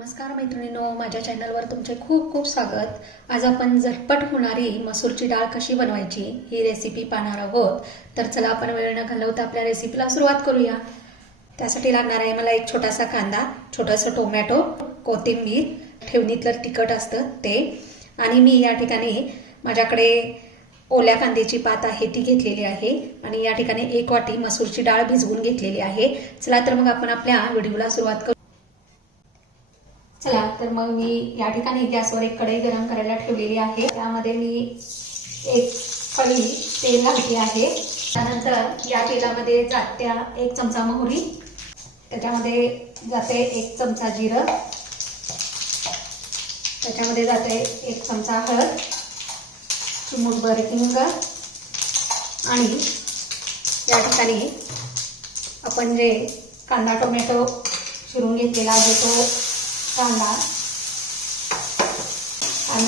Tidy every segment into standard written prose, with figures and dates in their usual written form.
नमस्कार मैत्रिणींनो, माझ्या चॅनलवर तुमचे खूप खूप स्वागत। आज आपण झटपट होणारी मसूरची डाळ कशी बनवायची ही रेसिपी पाहणार आहोत। तर चला आपण वेळ न घालवता आपल्या रेसिपीला सुरुवात करूया। त्यासाठी लागणार आहे मला एक छोटासा कांदा, छोटासा टोमॅटो, कोथिंबीर, ठेवणीतलं तिखट असतं ते, आणि मी या ठिकाणी माझ्याकडे ओल्या कांद्याची पात आहे ती घेतलेली आहे, आणि या ठिकाणी 1 वाटी मसूरची डाळ भिजवून घेतलेली आहे। चला तर मग आपण आपल्या व्हिडिओला सुरुवात करू। चला तर मग मी या ठिकाणी गॅसवर एक कढई गरम करायला ठेवलेली आहे। त्यामध्ये मी एक पळी तेल घातले आहे। त्यानंतर या तेलामध्ये जात्या 1 चमचा मोहरी, त्याच्यामध्ये जाते 1 चमचा जिरं, त्याच्यामध्ये जाते 1 चमचा हळद, चिमूटभर हिंग, आणि या ठिकाणी आपण जे कांदा टोमॅटो चिरून घेतलेला आहे तो कांदा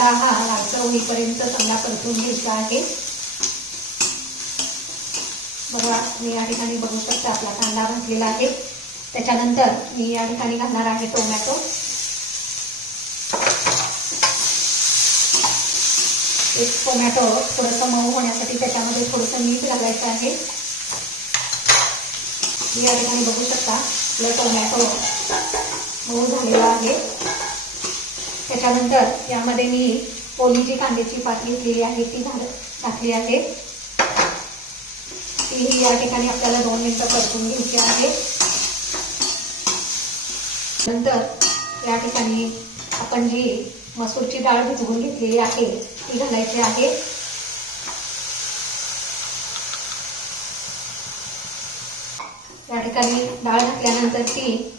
हा लालसर होईपर्यंत चांगला परतून घ्यायचा आहे। बघा मी या ठिकाणी बघू शकता आपला कांदा भाजलेला आहे। त्याच्यानंतर मी या ठिकाणी घालणार आहे टोमॅटो। एक टोमॅटो थोडंसं मऊ होण्यासाठी त्याच्यामध्ये थोडंसं मीठ घालायचं आहे। मी या ठिकाणी बघू शकता आपलं टोमॅटो मऊ झालेला आहे। त्याच्यानंतर यामध्ये मी ओली जी कांद्याची पात घेतलेली आहे ती घातली आहे। ती या ठिकाणी आपल्याला 2 मिनिटं परतून घ्यायची आहे। नंतर या ठिकाणी आपण जी मसूरची डाळ भिजवून घेतलेली आहे ती घालायची आहे। या ठिकाणी डाळ घातल्यानंतर ती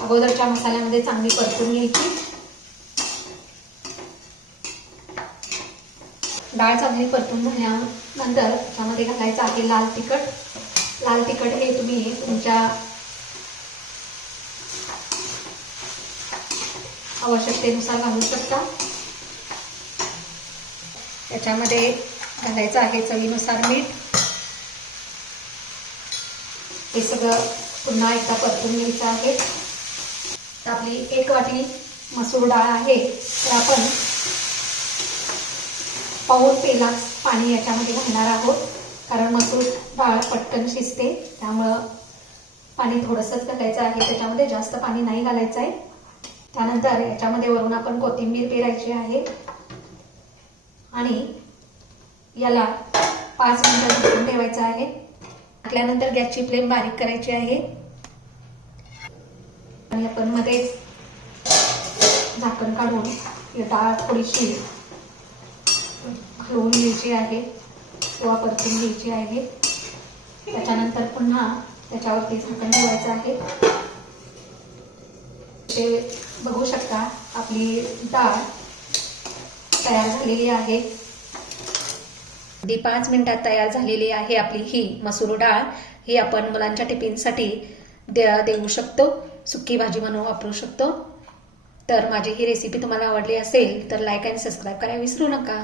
अगोदरच्या मसाल्यामध्ये चांगली परतून घ्यायची। डाळ चांगली परतून झाल्यानंतर त्यामध्ये घालायचं आहे लाल तिखट। लाल तिखट हे तुम्ही तुमच्या आवश्यकतेनुसार घालू शकता। त्याच्यामध्ये घालायचं आहे चवीनुसार मीठ। हे सगळं पुन्हा एकदा परतून घ्यायचं आहे। आपली 1 वाटी मसूर डाळ आहे, तर आपण पाऊण पेला पाणी याच्यामध्ये घालणार आहोत, कारण मसूर डाळ पटकन शिजते, त्यामुळं पाणी थोडंसंच घालायचं आहे, त्याच्यामध्ये जास्त पाणी नाही घालायचं आहे। त्यानंतर याच्यामध्ये वरून आपण कोथिंबीर पेरायची आहे, आणि याला 5 मिनिटं झाकून ठेवायचं आहे। टाकल्यानंतर गॅसची फ्लेम बारीक करायची आहे, आणि आपण मध्ये झाकण काढून ही डाळ थोडीशी हलवून घ्यायची आहे किंवा परतून घ्यायची आहे। त्याच्यानंतर पुन्हा त्याच्यावरती झाकण ठेवायचं आहे। ते बघू शकता आपली डाळ तयार झालेली आहे। 5 मिनिटात तयार झालेली आहे आपली ही मसूर डाळ। ही आपण मुलांच्या टिफिनसाठी देऊ शकतो, सुकी भाजी म्हणून वापरू शकतो। तर माझी ही रेसिपी तुम्हाला आवडली असेल तर लाईक आणि सबस्क्राईब करायला विसरू नका।